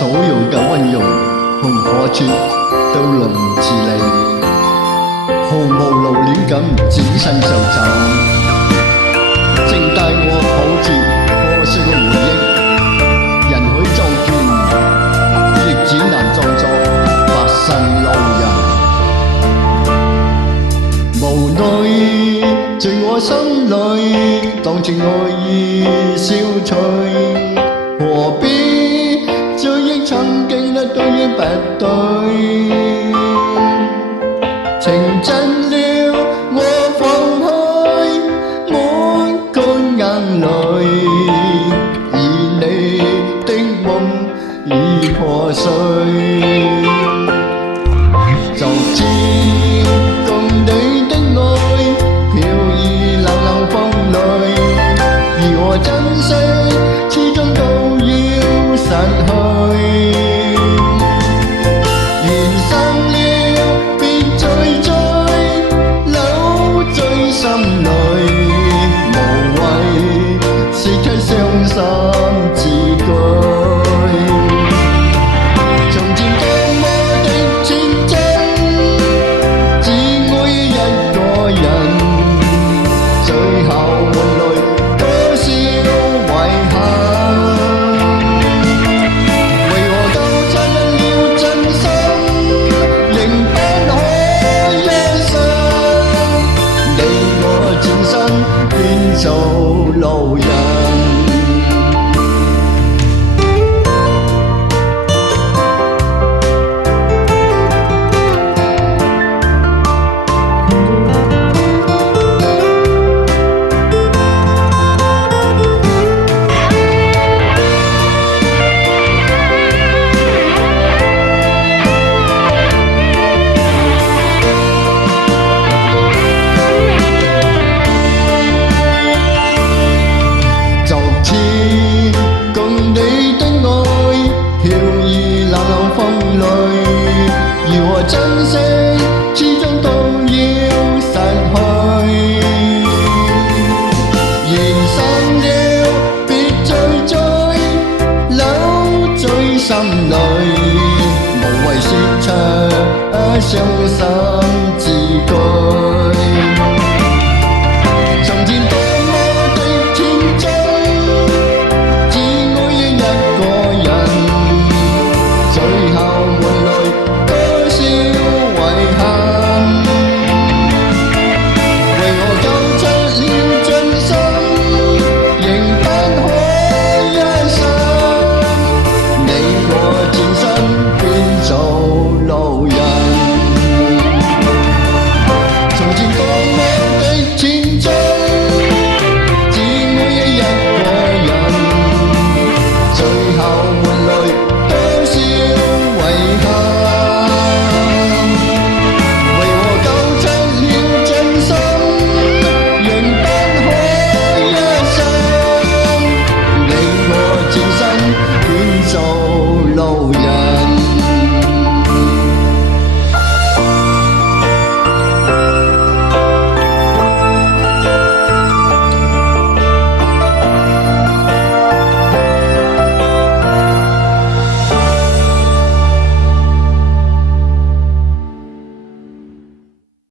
所有嘅溫柔同可絕都來自你，毫無留戀咁轉身就走，正帶我抱住破碎嘅回憶，人海中見，亦只能裝作白身老人。無奈在我心裏，當作愛已消退，何必追憶曾經的對與不對？情盡了，我放開抹乾眼淚，而你的夢已破碎。就似共你的愛飄於冷冷風裏，而我珍惜始終都要失去。緣散了別再追，留在心裏，無謂說出傷心字句。從前多麼的純真，只愛一個人，最後換來多少遺憾。為何都殘忍了真心，仍不可一生？你我轉身變做路人。